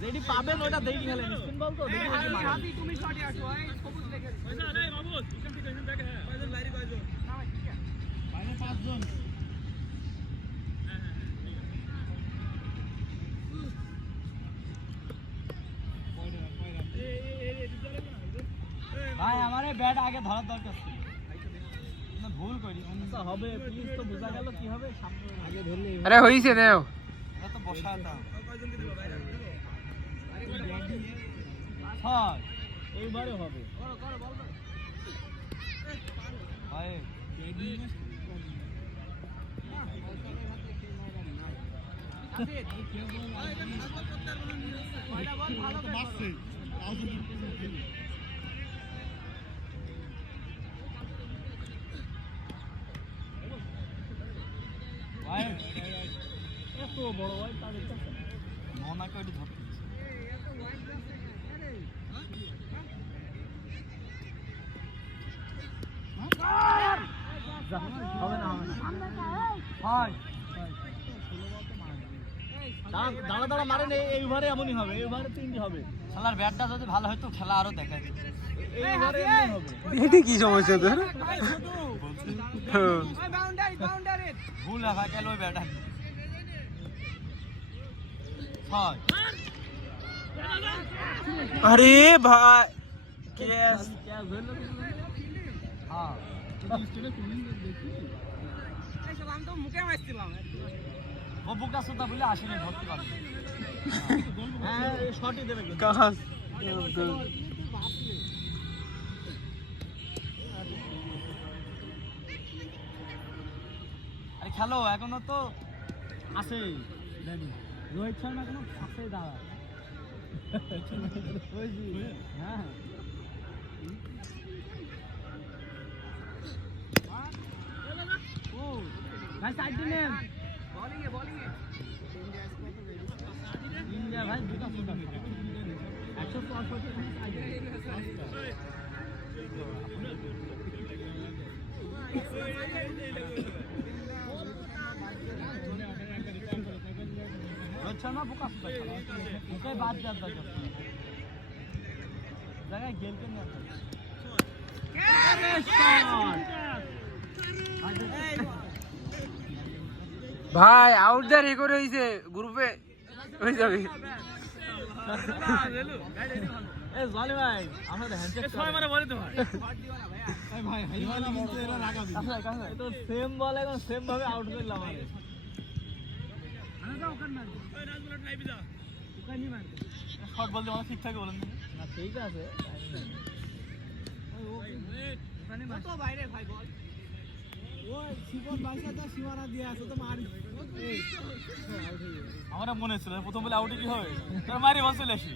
যেটি পাবেন ওটা দেখি খেলেন স্পিন বল তো দেখি হাতি তুমি শটে আসো এই সবুজ লেগে পয়সা রে বাবু এখান থেকে এখান থেকে কয়জন লাইরি কয়জন না ঠিক আছে বাইরে 5 জন ভাই আমারে ব্যাট আগে ধরার দরকার ছিল না ভুল করি আচ্ছা হবে প্লিজ তো বোঝা গেল কি হবে সামনে আগে ধরলে আরে হইছে দেও এটা তো বসাতাম কয়জন দিতে বাইরে হ্যাঁ এইবারে হবে করো করো বল ভাই এত বড় ভাই তাদের মনাকে ওইটা ধরতে হবে না হয় দাঁড়া দাঁড়া মারেন এই ওভারে এমনই হবে এই ওভারে 3টি হবে খেলার ব্যাটটা যদি ভালো হয় তো খেলা আরো দেখায় এই ওভারে এমন হবে এটি কি সমস্যা তোর বাউন্ডারি বাউন্ডারি ভুল লাগা গেল ওই ব্যাটটা হয় আরে ভাই ক্যাচ হলো হ্যাঁ আমি তো মুখে মারছিলাম ও বুকা সুতা বলে আসেনি ধরতে পারবে হ্যাঁ শটই দেবে কিন্তু কাজ আরে খেলো এখনো তো আছে রোহিত শর্মা এখনো আছে দাঁড়া হ্যাঁ ও ভাই সাইড দিন বোলিং এ ইন্ডিয়া ভাই দুটো সুন্দর 150 अच्छा ना बुका बुका बात जाता जब जगह गेल के नहीं ভাই আউট দেয়ার ই করে হইছে গ্রুপে হই যাবে এ জালি ভাই আমরা হ্যান্ডশেক ছয় মারে বলে তো ভাই এই ভাই হিমালি কিন্তু এরা লাগাবি কাছে তো সেম বল এখন সেম ভাবে আউট করলাম আমারে আরে যাও ওখানে মার ওই রাজবুলেট লাইবি যা ওখানে মার শট বল দিয়ে ঠিক থাকে বলেন না ঠিক আছে ওখানে মার তো বাইরে ভাই বল ওই শিবন ভাইসা তো সীমানা দিয়ে আছে তো মারি আমরা মনে ছিল প্রথম বলে আউট কি হবে তোর মারি বল চলে আসি